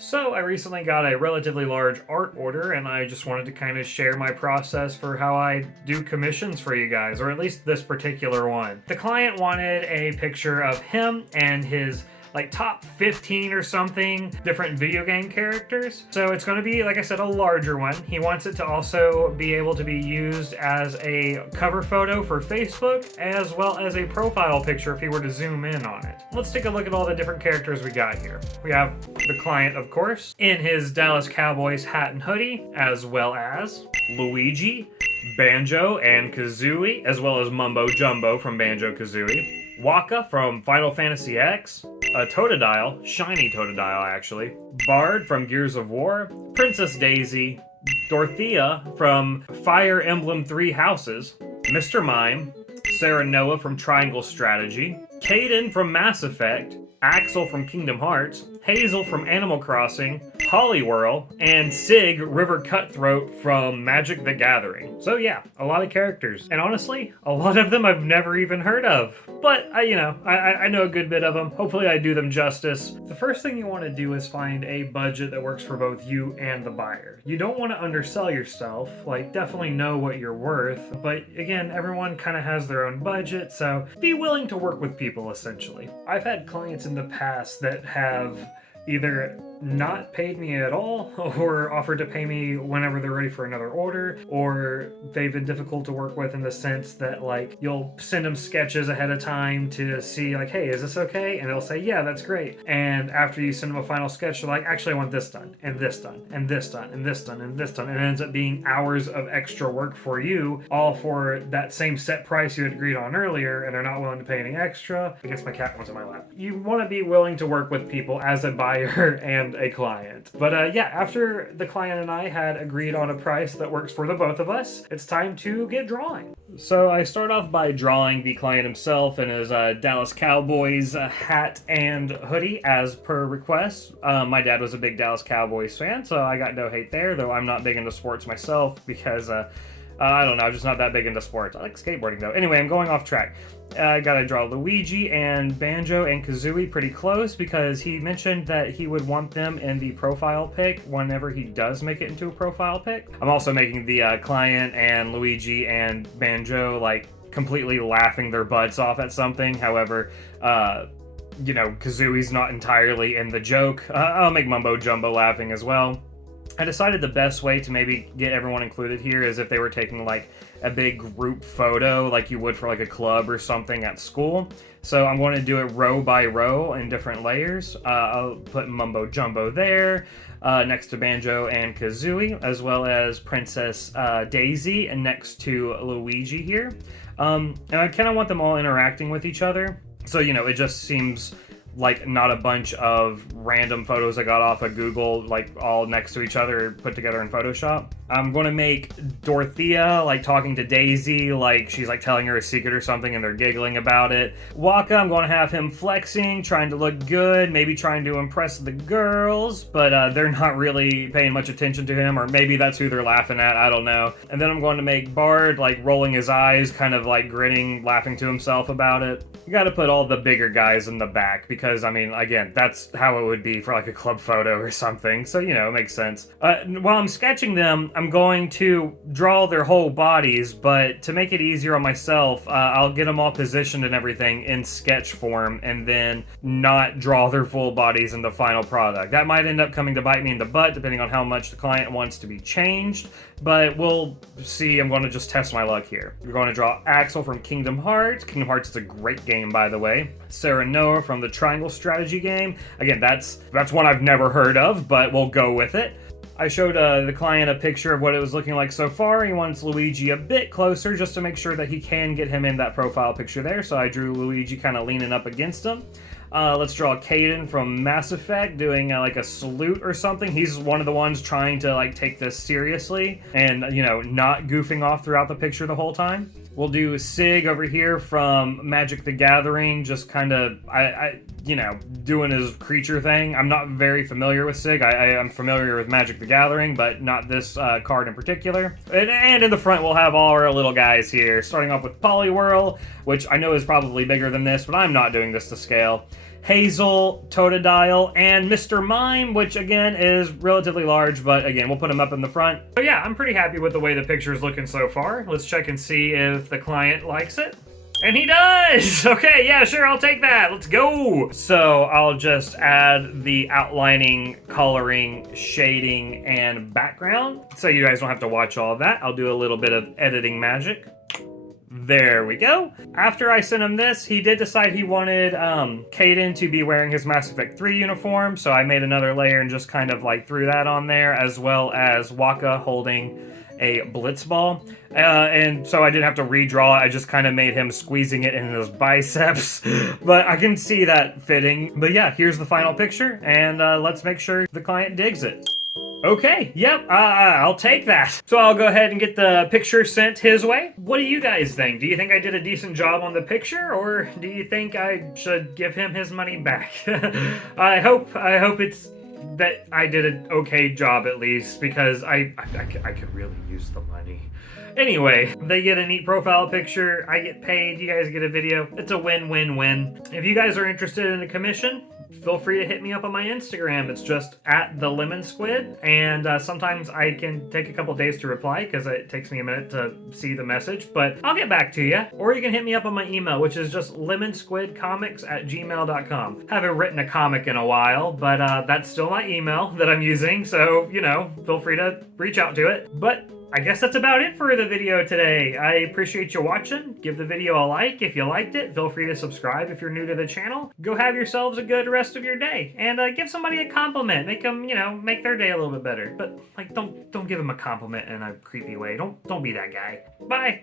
So, I recently got a relatively large art order, and I just wanted to kind of share my process for how I do commissions for you guys, or at least this particular one. The client wanted a picture of him and his top 15 or something different video game characters. So it's going to be, like I said, a larger one. He wants it to also be able to be used as a cover photo for Facebook, as well as a profile picture if he were to zoom in on it. Let's take a look at all the different characters we got here. We have the client, of course, in his Dallas Cowboys hat and hoodie, as well as Luigi, Banjo and Kazooie, as well as Mumbo Jumbo from Banjo-Kazooie, Waka from Final Fantasy X, a Totodile, shiny Totodile actually, Bard from Gears of War, Princess Daisy, Dorothea from Fire Emblem Three Houses, Mr. Mime, Sarah Noah from Triangle Strategy, Caden from Mass Effect, Axel from Kingdom Hearts, Hazel from Animal Crossing, Poliwhirl, and Sig River Cutthroat from Magic the Gathering. So yeah, a lot of characters. And honestly, a lot of them I've never even heard of. But, I know a good bit of them. Hopefully I do them justice. The first thing you want to do is find a budget that works for both you and the buyer. You don't want to undersell yourself. Definitely know what you're worth. But again, everyone kind of has their own budget, so be willing to work with people, essentially. I've had clients in the past that have either not paid me at all or offered to pay me whenever they're ready for another order, or they've been difficult to work with in the sense that you'll send them sketches ahead of time to see hey, is this okay? And they'll say, yeah, that's great. And after you send them a final sketch, they're like, actually I want this done and this done and this done and this done and this done, and it ends up being hours of extra work for you, all for that same set price you had agreed on earlier, and they're not willing to pay any extra. I guess my cat was in my lap. You want to be willing to work with people as a buyer and a client. But after the client and I had agreed on a price that works for the both of us, it's time to get drawing. So I start off by drawing the client himself in his Dallas Cowboys hat and hoodie as per request. My dad was a big Dallas Cowboys fan, so I got no hate there, though I'm not big into sports myself because I don't know, I'm just not that big into sports. I like skateboarding though. Anyway, I'm going off track. I gotta draw Luigi and Banjo and Kazooie pretty close because he mentioned that he would want them in the profile pic whenever he does make it into a profile pic. I'm also making the client and Luigi and Banjo completely laughing their butts off at something. However, Kazooie's not entirely in the joke. I'll make Mumbo Jumbo laughing as well. I decided the best way to maybe get everyone included here is if they were taking a big group photo like you would for a club or something at school. So I'm going to do it row by row in different layers. I'll put Mumbo Jumbo there, next to Banjo and Kazooie, as well as Princess Daisy, and next to Luigi here. And I kind of want them all interacting with each other. So, it just seems not a bunch of random photos I got off of Google, all next to each other put together in Photoshop. I'm going to make Dorothea, talking to Daisy, she's, telling her a secret or something and they're giggling about it. Waka, I'm going to have him flexing, trying to look good, maybe trying to impress the girls, but they're not really paying much attention to him, or maybe that's who they're laughing at, I don't know. And then I'm going to make Bard, rolling his eyes, kind of, grinning, laughing to himself about it. You gotta put all the bigger guys in the back, because, again, that's how it would be for, a club photo or something, so, it makes sense. While I'm sketching them, I'm going to draw their whole bodies, but to make it easier on myself, I'll get them all positioned and everything in sketch form, and then not draw their full bodies in the final product. That might end up coming to bite me in the butt, depending on how much the client wants to be changed, but we'll see. I'm going to just test my luck here. We're going to draw Axel from Kingdom Hearts. Kingdom Hearts is a great game, by the way. Sarah Noah from the Triangle Strategy game. Again, that's one I've never heard of, but we'll go with it. I showed the client a picture of what it was looking like so far. He wants Luigi a bit closer just to make sure that he can get him in that profile picture there. So I drew Luigi kind of leaning up against him. Let's draw Caden from Mass Effect doing a salute or something. He's one of the ones trying to take this seriously and, not goofing off throughout the picture the whole time. We'll do Sig over here from Magic the Gathering, just kind of, doing his creature thing. I'm not very familiar with Sig. I'm familiar with Magic the Gathering, but not this card in particular. And in the front, we'll have all our little guys here, starting off with Poliwhirl, which I know is probably bigger than this, but I'm not doing this to scale. Hazel, Totodile, and Mr. Mime, which again is relatively large, but again, we'll put him up in the front. So yeah, I'm pretty happy with the way the picture is looking so far. Let's check and see if the client likes it. And he does! Okay, yeah, sure, I'll take that. Let's go! So I'll just add the outlining, coloring, shading, and background. So you guys don't have to watch all of that. I'll do a little bit of editing magic. There we go. After I sent him this, he did decide he wanted Caden to be wearing his Mass Effect 3 uniform, so I made another layer and just kind of like threw that on there, as well as Waka holding a blitzball. And so I didn't have to redraw it, I just kind of made him squeezing it in his biceps. But I can see that fitting. But yeah, here's the final picture, and let's make sure the client digs it. Okay, yep, I'll take that. So I'll go ahead and get the picture sent his way. What do you guys think? Do you think I did a decent job on the picture, or do you think I should give him his money back? I hope it's that I did an okay job at least, because I could really use the money. Anyway, they get a neat profile picture, I get paid, you guys get a video. It's a win-win-win. If you guys are interested in a commission, feel free to hit me up on my Instagram. It's just @thelemonsquid, and sometimes I can take a couple days to reply because it takes me a minute to see the message, but I'll get back to you. Or you can hit me up on my email, which is just lemonsquidcomics@gmail.com. Haven't written a comic in a while, but that's still my email that I'm using, so, you know, feel free to reach out to it. But I guess that's about it for the video today. I appreciate you watching. Give the video a like if you liked it. Feel free to subscribe if you're new to the channel. Go have yourselves a good rest of your day, and give somebody a compliment. Make them, you know, make their day a little bit better. But like, don't give them a compliment in a creepy way. Don't be that guy. Bye.